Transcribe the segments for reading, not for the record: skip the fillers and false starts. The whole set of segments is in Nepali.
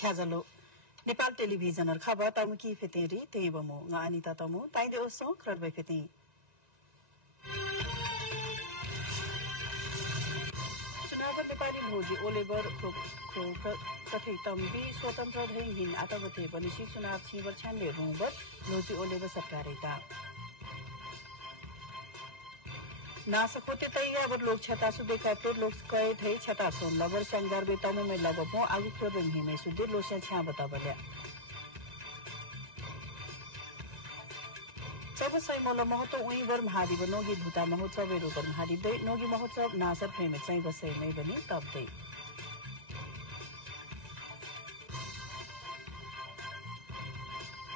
छ्याजलो नेपाल टेलिभिजन खबर तमुकी फेतेरी तेबमो अनिता तमु ताइदे ओसो क्रडबे फेती चुनाव नेपाली भोजी ओलेबर कथै तम्बी स्वतन्त्र हिन आतबते बनिसी चुनाव छिवर छ्यानले रुंबर लोजी ओलेबर सरकारेता नासकोते तैयार लोक छता सुदे काटो लोक कय थै छता सोन लबर संदर्भ तमु में लगबो आगु प्रबन हिमे सुदे लोसे छ्या बताबल्या सब सैमोल महोत्सव उइबर महादिव नोगी भूता महोत्सव रोगर महादिव नोगी महोत्सव नासर फेमे चाहिँ बसै नै बनी तब्दै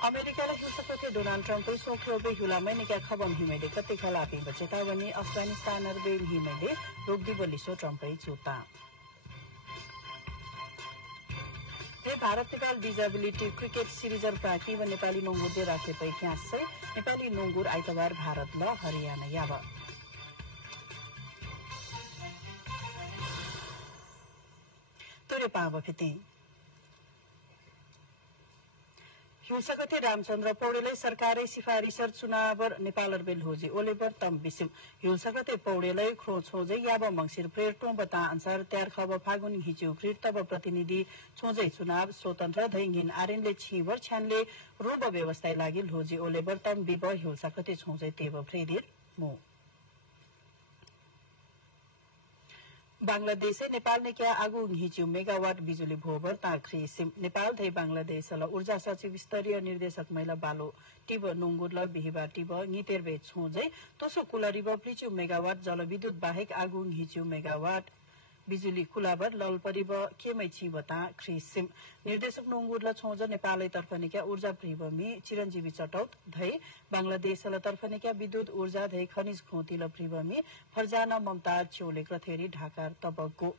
अमेरिकालाई हिंसक डोनाल्ड ट्रम्प सोख्रोबे हुलामै निका खबम हिमेले कति खलापी चेतावनी अफगानिस्तान हिमेले रोक्दी बलिसो ट्रम्पै चुता Bharat Nepal disability cricket series बाँकी व नेपाली नोंगुर राखे पैख्यासै नेपाली नोंगुर आइतबार भारत ल हरियाणा याब तोरे पाव फेति हिंसकथे रामचन्द्र पौडेलै सरकारै सिफारिसर चुनावर नेपालर बेल होजी ओलेबर तम बिसिम हिंसकथे पौडेलै ख्रो छोजै याब मंसिर प्रेरटो बता अनुसार त्यार खब फागुन हिजो प्रेर तब प्रतिनिधि छोजै चुनाव स्वतन्त्र धैंगिन आर्यनले छिवर छ्यानले रोब व्यवस्था लागि होजी ओलेबर तम बिब हिंसकथे छोजै तेब प्रेरित मो बांग्लादेश नेपाल ने क्या आगु हिच्यु मेगावाट बिजुली भोबर ताख्री सिम नेपाल धै बांग्लादेश ल ऊर्जा सचिव स्तरीय निर्देशक मैला बालो टिब नोंगुर ल बिहिबा टिब नितेरबे छोजै तोसो कुलरिब प्रिचु मेगावाट जलविद्युत बाहेक आगु हिच्यु मेगावाट बिजुली कुलाबर लल परिब केमै छिबता ख्रिसिम निर्देशक नोंगुर ल छोज नेपालै तर्फनिका ऊर्जा प्रिबमी चिरञ्जीवी चटौत धै बांग्लादेश ल तर्फनिका विद्युत ऊर्जा धै खनिज खोती ल प्रिबमी फरजाना ममताज चोले क्रथेरी ढाका तबको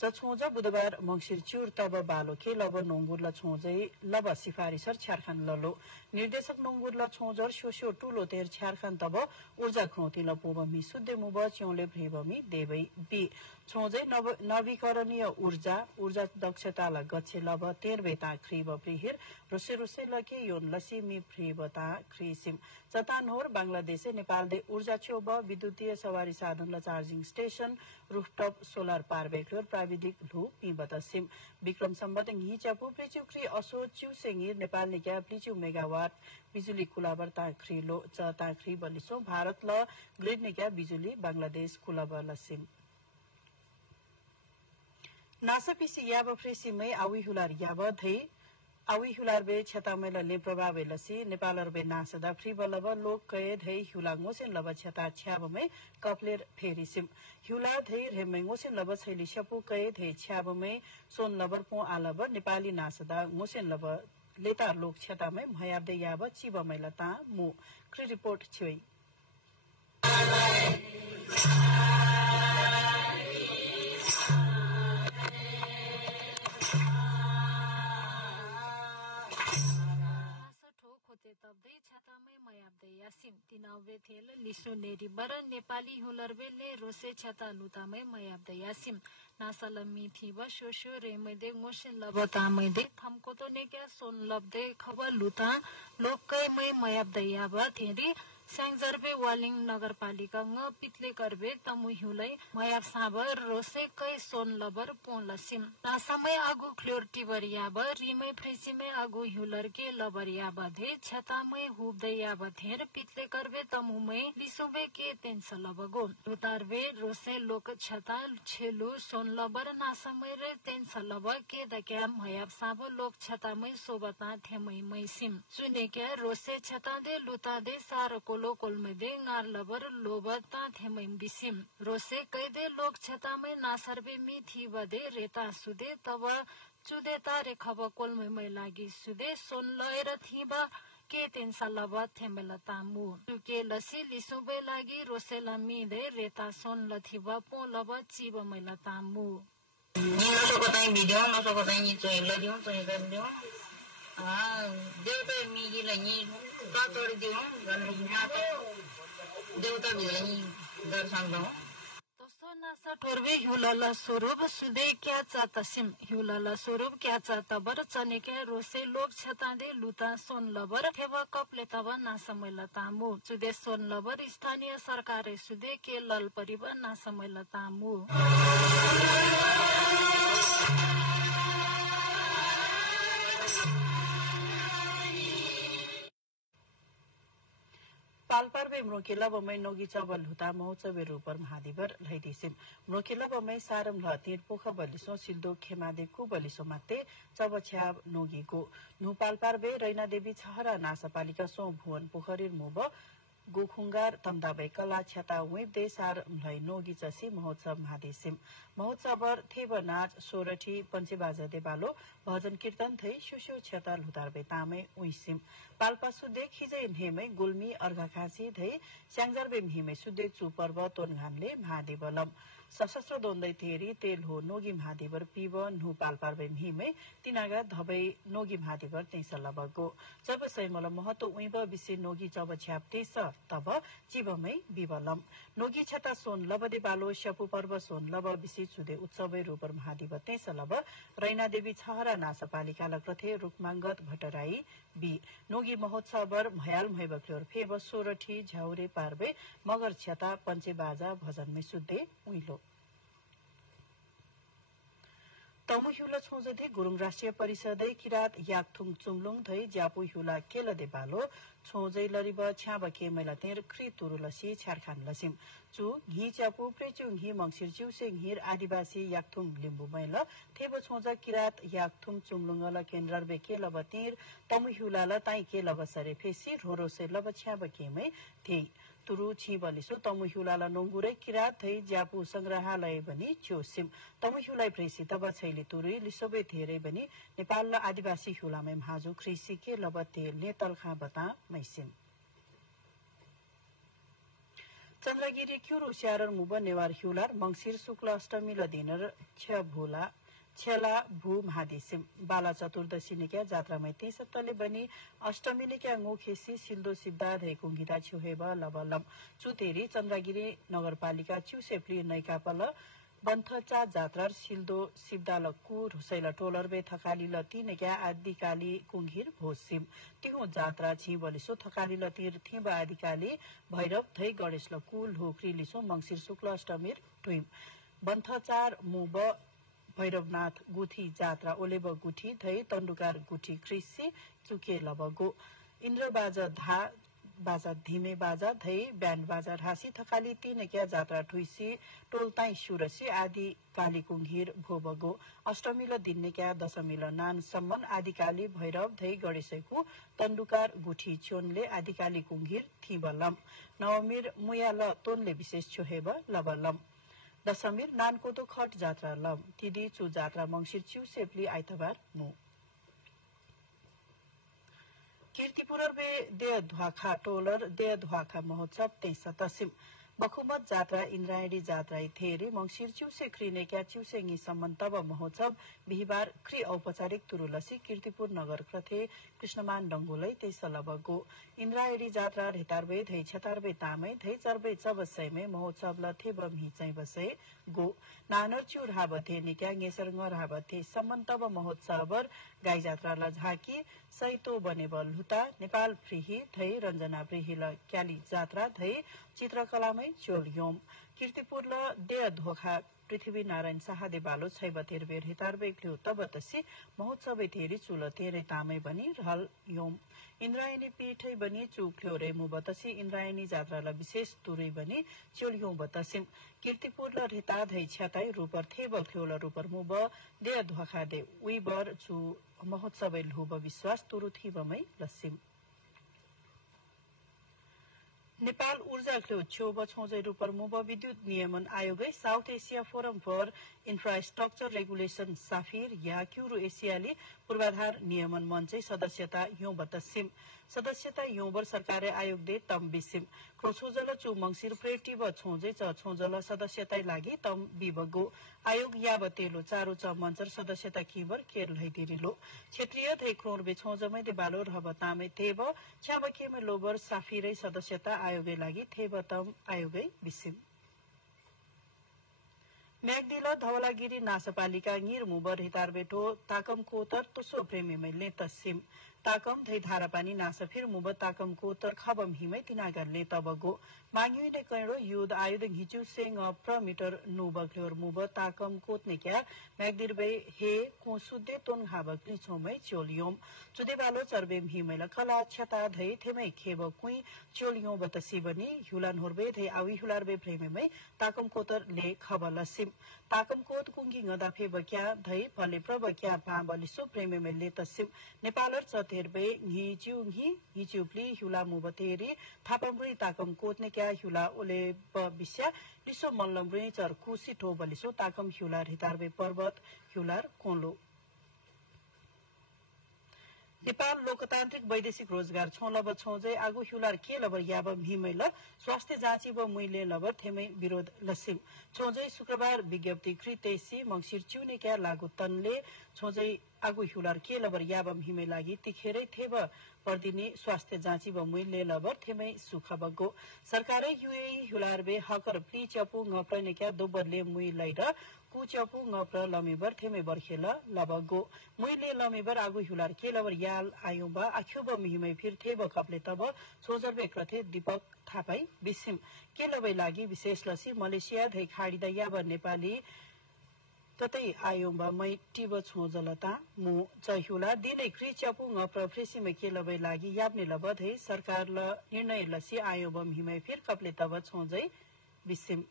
छोज बुधबार मंगिर चुर तब बालो के लब नोंगुर ल छोजै लब सिफारिसर छ्यारखान ललो निर्देशक नोंगुर ल छोजर शोशो टुलो तेर छ्यारखान तब ऊर्जा खोती ल पोबमी सुद्दे मुब च्योले भ्रेबमी देवै बी छोजै नवीकरणीय ऊर्जा दक्षता ल गच्छे लब तेरबेता ख्रीब प्रिहिर रुसे लके योन लसी मी फ्रीबता ख्रीसिम चतानहोर बांग्लादेश नेपाल दे ऊर्जा छेउब विद्युतीय सवारी साधन ल चार्जिङ स्टेशन रूफटप सोलर पार्वेक्योर प्राविधिक लु पिबतसिम विक्रम सम्बत हिचापु प्रिचुक्री असो च्युसेंगिर नेपाल निका प्रिचु मेगावाट बिजुली कुलाबर ताख्री लो च ताख्री बलिसो भारत ल ग्रिड निका बिजुली बांग्लादेश कुलाबर लसिम नासपिसी याब फ्रेसिमै आवी हुलार याब धै आवी हुलार बे छतामै ले प्रभाव लसी नेपालर बे नासदा फ्री बलब लोक कए धै हुलाङोसेन लब छता छ्याबमै कपलेर फेरिसिम हुला धै रेमेङोसेन लब छैली शपु कए धै छ्याबमै सोन लबर पो आलब नेपाली नासदा मोसेन लब लेता लोक छतामै भयाब्दे याब चिबमै लता मु क्रि रिपोर्ट छियै तब्दै छतामै मयाब्दै यासिम तिनाउबे थेल लिसो नेरी बर नेपाली हुलरबेले रोसे छता लुतामै मयाब्दै यासिम नासलमी थिब शोशो रेमैदे मोशन लबतामैदे थमको तो नेक्या सोन लब्दे खबर लुता लोककै मै मयाब्दै याब थेरी स्याङजर्बे वालिङ नगरपालिका ङ पित्ले करबे तमु हिउलै मयाब साबर रोसे कै सोन लबर पोलसिम नासमै आगु क्लोर टिबर याब रिमै फ्रेसिमै आगु हिउलर के लबर याब धे छतामै हुब्दै याब थेर पित्ले करबे तमुमै लिसुबे के तेन्स लबगो उतारबे रोसे लोक छता छेलु सोन लबर नासमै रे तेन्स लब के दक्या मयाब साब लोक छतामै सोबता थेमै मैसिम सुने के रोसे छता दे लुता दे सार कोलमध्ये नार लबर लोबता थेमै बिसिम रोसे कैदे लोक छतामै नासर्बे मी थी बदे रेता सुदे तब चुदे तारे खब कोलमै लागि सुदे सोन लएर थिबा के तेन्सा लब थेमेल तामु टुके लसी लिसुबे लागि रोसे लमी दे रेता सोन लथिबा पो लब चिब मैला तामु निलो कतै भिडियो न त कतै नि चाहिँ लदिउ चाहिँ गर्दिउ देउता मिगिलाई नि पातोड दिउ गन्धमा त देउता भिलाई दर्शन गौ तसो नासा ठोरवे हिउलाला स्वरूप सुदे क्या चाता सिम हिउलाला स्वरूप क्या चाता बर चनेके रोसे लोक छतादे लुता सोन लबर थेवा कपले तब नासमैला तामु सुदे सोन लबर स्थानीय सरकार सुदे के लल परिब नासमैला तामु पालपारबे मृकेला बमै नोगी चबल हुता महोत्सव रूपर महादिवर लैदिसिम मृकेला बमै सारम ल तीर पोख बलिसो सिल्दो खेमादे कु बलिसो माते चबछ्याब नोगीको नु पालपारबे रैना देवी छहरा नासपालिका सो भुवन पोखरीर मुब गोखुंगार तमदाबै कला छ्याता वेबदे सार म्लै नोगी चसी महोत्सव महादिसिम महोत्सवर थेब नाच सोरठी पञ्चेबाजा देबालो भजन कीर्तन थै सुसु छ्याता लुतारबे तामे उइसिम पाल्पा सुदे खिजै हेमै गुल्मी अर्घा खासी धै स्याङजरबे हिमे सुदे चु पर्व तोनघामले महादेवलम सशस्त्र दोन्दै थेरी तेल हो नोगी महादेवर पिव नु पाल्पारबे हिमे तिनागा धबै नोगी महादेवर तेसलबगो जब सैमल महतो उइब बिसे नोगी जब छ्याप्तेस तब जीवमै बिवलम नोगी छता सोन लबदे बालो शपु पर्व सोन लब बिसे सुदे उत्सवै रूपर महादेव तेसलब रैना देवी छहरा नासपालिका लक्रथे रुकमांगत भट्टराई बी नोगी महोत्सवर भयाल भैबक्लोर फेब सोरठी झ्याउरे पार्बे मगर छता पञ्चेबाजा भजनमै सुदे उइलो तमु हिउला छोजथे गुरुङ राष्ट्रिय परिषदै किरात याकथुङ चुङलुङ धै ज्यापु हिउला केलदे बालो छोजै लरिब छ्याब के मैला तेर क्रि तुरु लसी छ्यारखान लसिम चु घि च्यापु प्रेचुङ हि मंगसिर चिउसेङ हिर आदिवासी याकथुङ लिम्बु मैल थेब छोजा किरात याकथुङ चुङलुङ ल केन्द्रर बे के लब तेर तमु हिउला ल ताई के लब सरे फेसी रोरो से लब छ्याब के मै थेई तुरु छि बलिसो तमु हिउलाला नोंगुरै किरात थै ज्यापु संग्रहालय बनी च्योसिम तमु हिउलाई प्रेसी तब छैली तुरुई लिसोबे धेरै बनी नेपाल ल आदिवासी हिउलामै महाजु कृषि के लब तेल नेतलखा बता मैसिम चन्द्रगिरी क्युरु स्यारर मुब नेवार हिउलार मंगसिर शुक्ल अष्टमी ल दिनर छ भोला छेला भू महादिसिम बाला चतुर्दशी निक्या जात्रामै तेसत्तले बनी अष्टमी निक्या ngोखेसी सिल्दो सिब्दा धै कुंगिता छुहेब लबलम चुतेरी चन्द्रगिरी नगरपालिका च्युसेप्ली नैकापल बन्थचा जात्रार सिल्दो सिब्दाल कुर हुसैला टोलर बे थकाली लती निक्या आदिकाली कुंगिर भोसिम तिगो जात्रा छि बलिसो थकाली लतीर थिब आदिकाली भैरव धै गणेश ल कुल ढोक्री लिसो मंगसिर शुक्ल अष्टमीर टुइम बन्थचार मुब भैरवनाथ गुठी जात्रा ओलेब गुठी धै तण्डुकार गुठी कृषि चुके लबगो इन्द्र बाजा धिमे बाजा धै ब्यान्ड बाजा ढासी थकाली तीनक्या जात्रा ठुइसी टोलताई सुरसी आदि काली कुंघिर भोबगो अष्टमी ल दिन्नेक्या दशमी ल नान सम्मन आदिकाली भैरव धै गणेशको तण्डुकार गुठी चोनले आदिकाली कुंघिर थिबलम नवमीर मुया ल तोनले विशेष छोहेब लबलम दशमीर नानकोतो खट जात्रा लम तिदी चु जात्रा मंगसिर चिउसेप्ली आइतबार मु कीर्तिपुर बे देह ध्वाखा टोलर देह ध्वाखा महोत्सव 23 बखुमत जात्रा इन्द्रायणी जात्रा थेरे मंगसिर चिउसे क्रिनेक्या चिउसेङी सम्मन तब महोत्सव बिहिबार क्रि औपचारिक तुरुलसी कीर्तिपुर नगर क्रथे कृष्णमान डंगोलै तेसलबगो इन्द्रायणी जात्रा रेतारबे धै छतारबे तामै धै चरबे चबसैमे महोत्सव ल थे ब्रह्मी चाहिँ बसे गो नानर च्युर हाबथे निक्या गेसरङ हाबथे सम्मन तब महोत्सवर गाई जात्रा ल झाकी सैतो बनेबल हुता नेपाल फ्रिही धै रञ्जना फ्रिही ल क्याली जात्रा धै चित्रकलामै चोलयोम कीर्तिपुर ल देह धोखा पृथ्वी नारायण शाहदे बालो छैबतेर बेर हितारबे क्ल्यू तब तसी महोत्सव थेरी चुल तेरे तामै बनी रहल योम इन्द्रायणी पीठै बनी चुक्ल्यो रे मुबतसी इन्द्रायणी जात्रा ल विशेष तुरै बनी चोलयोम बतसिम कीर्तिपुर ल रिता धै छ्यातै रूपर थेब क्ल्यो ल रूपर मुब देह धोखा दे उइबर चु महोत्सव लुब विश्वास तुरु थिबमै लसिम नेपाल ऊर्जा क्ल्यो छेउब छोजै रूपर मुब विद्युत नियमन आयोगै South Asia Forum for Infrastructure Regulation SAFIR या क्युरु एसियाली पूर्वाधार नियमन मञ्चै सदस्यता यो बतसिम सदस्यता योबर सरकार आयोग दे तम बिसिम क्रोछोजल चु मंगसिर प्रेटिब छोजै च छोजल सदस्यता लागि तम बिबगो आयोग या बतेलो चारो च मञ्चर सदस्यता किबर केर लैदिरिलो क्षेत्रीय धै क्रोर बे छोजमै दे बालो रहब तामै थेब छ्याबकेमे लोबर साफिरै सदस्यता आयोगै लागि थेब तम आयोगै बिसिम म्याग्दिल धवलागिरी नासपालिका ङिर मुबर हितार बेठो ताकम कोतर तुसो प्रेमी मैले तसिम ताकम धै धारापानी नासफिर मुबर ताकम कोतर खबम हिमै तिनागरले तबगो माग्युने कैडो युद्ध आयुध घिचु सेङ प्रमिटर नुबक्लोर मुबर ताकम कोतने क्या म्याग्दिर बे हे कोसुदे तोन हाबक निछोमै चोलियोम चुदे बालो चर्बेम हिमैला कला छता धै थेमै खेब कुइ चोलियो बतसी बनी हुलान होर्बे धै आवी हुलार बे प्रेमीमै ताकम कोतर ले खबलसिम ताकम कोत कुंगी गदाफे बक्या धै फले प्रबक्या पाबलिसो प्रेमीमै ले तसिम नेपालर चतेरबे हिचुप्ली हुला मुबतेरी थापमब्री ताकम कोतने क्या हुला ओले बिस्या लिसो मल्लमब्री चर कुसी ठो बलिसो ताकम हुलार हितारबे पर्वत हुलार कोलो नेपाल लोकतान्त्रिक वैदेशिक रोजगार छोलब छोजै आगु हुलार के लबर याब हिमैल स्वास्थ्य जाँची व मुइले लबर थेमै विरोध लसिम छोजै शुक्रबार विज्ञप्ति कृतेसी मंगिर च्युने क्या लागु तनले छोजै आगु हुलार के लबर याबम हिमै लागि तिखेरै थेब पर्दिने स्वास्थ्य जाँची व मुइले लबर थेमै सुख बग्गो सरकारै युएई हुलार बे हकर प्ली चपु ngप्रने क्या दोबरले मुइलै र कुचपु ngप्र लमिबर थेमै बर्खेल लबगो मुइले लमिबर आगु हुलार के लबर याल आयुबा आख्युब मिहिमै फिर थेब खप्ले तब सोजरबे क्रथे दीपक थापाई बिसिम के लबै लागि विशेष लसी मलेसिया धै खाडीदा याब नेपाली ततै आयुबा मै टिब छोजलता मु चहुला दिनै क्रिचपु ngप्र फ्रेसिमै के लबै लागि याबने लब धै सरकार ल निर्णय लसी आयुब मिहिमै फिर खप्ले तब छोजै बिसिम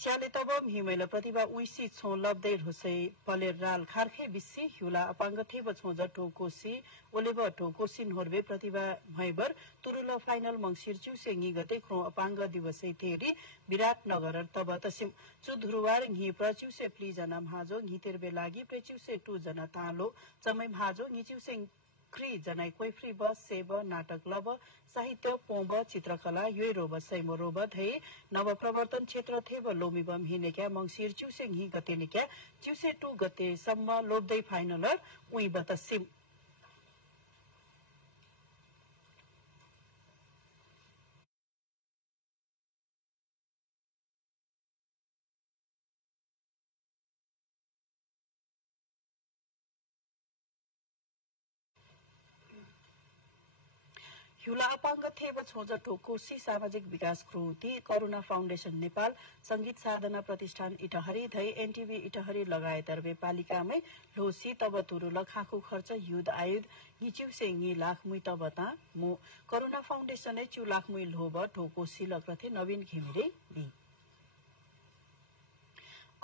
स्याले तब हिमैल प्रतिभा उइसी छो लब्दै ढुसै पलेर राल खार्खे बिस्सी हुला अपाङ्ग थेब छोज टोकोसी ओलेब टोकोसिन होर्बे प्रतिभा भैबर तुरुल फाइनल मंगिर च्युसे गते ख्रो अपाङ्ग दिवसै थेरी विराटनगर तब तसिम चुधुरुवार घि प्रच्युसे प्ली जना भाजो घितेरबे लागि प्रच्युसे टु जना तालो चमै भाजो घिच्युसे क्री जनाई कोइफ्री ब सेब नाटक लब साहित्य पोब चित्रकला यो रोब सैमो रोब धै नव प्रवर्तन क्षेत्र थेब लोमी बम हिनेक्या मंगिर च्युसे घि गते निक्या च्युसे 2 गते सम्म लोब्दै फाइनलर उइ बतसिम हुला अपाङ्ग थेब छोज टोकोसी सामाजिक विकास कृति करुणा फाउन्डेशन नेपाल संगीत साधना प्रतिष्ठान इटहरी धै एनटीभी इटहरी लगायत अर्बे पालिकामै लोसी तब तुरुल खाखु खर्च युद्ध आयुध हिच्युसे ngि लाख मुइ तबता मु करुणा फाउन्डेशनै 2 लाख मुइ लोब टोकोसी लक्रथे नवीन घिमिरे बि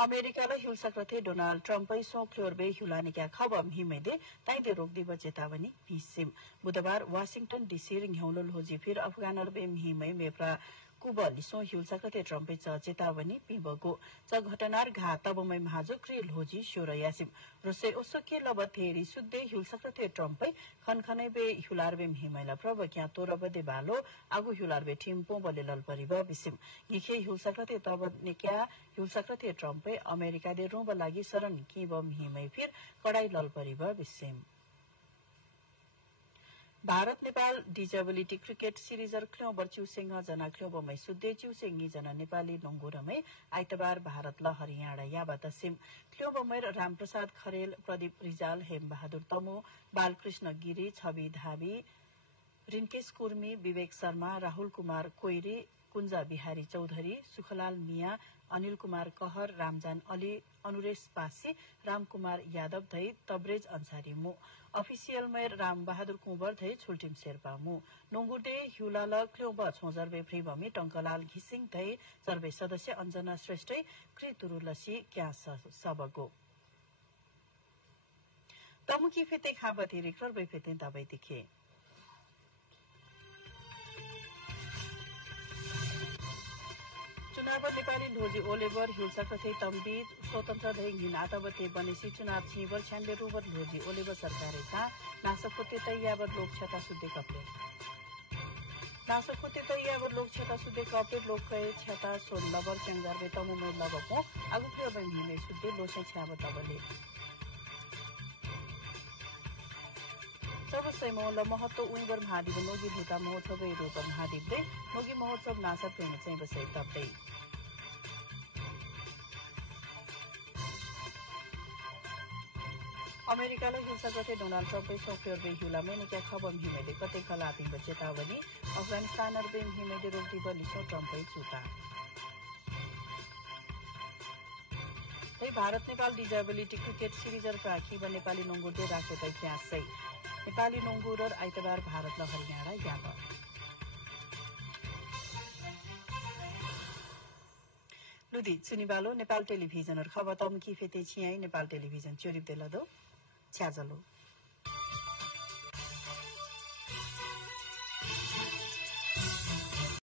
अमेरिकालाई हिंसाक्रथे डोनाल्ड ट्रम्पै सोक्लोरबे हुलानिका खबम हिमेदे ताइदे रोक्दिब चेतावनी पिसिम बुधबार वाशिंगटन डीसी रिङौलोल होजी फिर अफगानरबे हिमै मेप्रा कुबलिसो हिंसाक्रथे ट्रम्पै चेतावनी पिबगो च घटनार घा तबमै महाजो क्रिल होजी शोरयासिम रुसे ओसोके लबथेरी सुद्दे हिंसाक्रथे ट्रम्पै खनखनैबे हुलारबे हिमैला प्रबक्या तोरबदे बालो आगु हुलारबे टिम्पो बलेलल परिब बिसिम गिखे हिंसाक्रथे तब निक्या हिंसाक्रथे ट्रम्पै अमेरिका दे रोब लागि शरण किबम हिमै फिर कडाई लल परिब बिसिम भारत नेपाल डिजेबिलिटी क्रिकेट सिरिजर क्ल्यो बर्च्युसेङ जना क्ल्यो बमै सुद्दे च्युसेङी जना नेपाली नोंगुरमै आइतबार भारत ल हरियाणा याबाट सिम क्ल्यो बमैर रामप्रसाद खरेल प्रदीप रिजाल हेम बहादुर तमु बालकृष्ण गिरी छवि धाबी रिन्केश कुर्मी विवेक शर्मा राहुल कुमार कोइरी कुञ्जा बिहारी चौधरी सुखलाल मिया अनिल कुमार कहर रामजान अली अनुरेश पासी रामकुमार यादव धै तब्रेज अन्सारी मु अफिसियल मेयर राम बहादुर कुंवर धै छुल्टिम शेर्पा मु नोंगुडे ह्युलाल क्ल्योब छोजरबे फ्रीभमी टंकलाल घिसिङ धै सर्वे सदस्य अञ्जना श्रेष्ठै कृतुरुलसी क्या सबगो तमुकी फेते खाबती रिक्टर बे फेते दबै दिखे चुनाव नेपाली ढोजी ओलेबर हिंसाक्रथे तम्बी स्वतन्त्र धै घिन आतबते बनेसी चुनाव छिबर छ्यान्डे रुबर ढोजी ओलेबर सरकारेका नासकते तैयाबर लोक छटा सुद्धे कपले नासकते तैयाबर लोक छटा सुद्धे कपले लोक कहे छटा सोल लबर च्यांगारबे तमुमे लबको आगुफ्रे बहिने सुद्धे लोसे छ्याब तबले सबसैमोल महत्व उइबर महादिब नोगी भूता महोत्सव रूप महादिबले नोगी महोत्सव नासा प्रेम चाहिँ बसै तप्दै अमेरिकाले हिंसा गते डोनाल्ड ट्रम्पले सॉफ्टवेयर बे हिलामे निके खबम हिमेले कतै खलापिङ चेतावनी अफगानिस्तान बे हिमेले रोक्ति बलिसो ट्रम्पै चुता Bharat Nepal disability cricket series राखी व नेपाली नोंगुरले राख्यो तै क्यासै नेपाली नोंगुर आइतबार भारत ल हरियाणा याब लुदी सुनिबालो नेपाल टेलिभिजन खबर तम की फेते छियाई नेपाल टेलिभिजन चोरिप देलदो छ्याजलो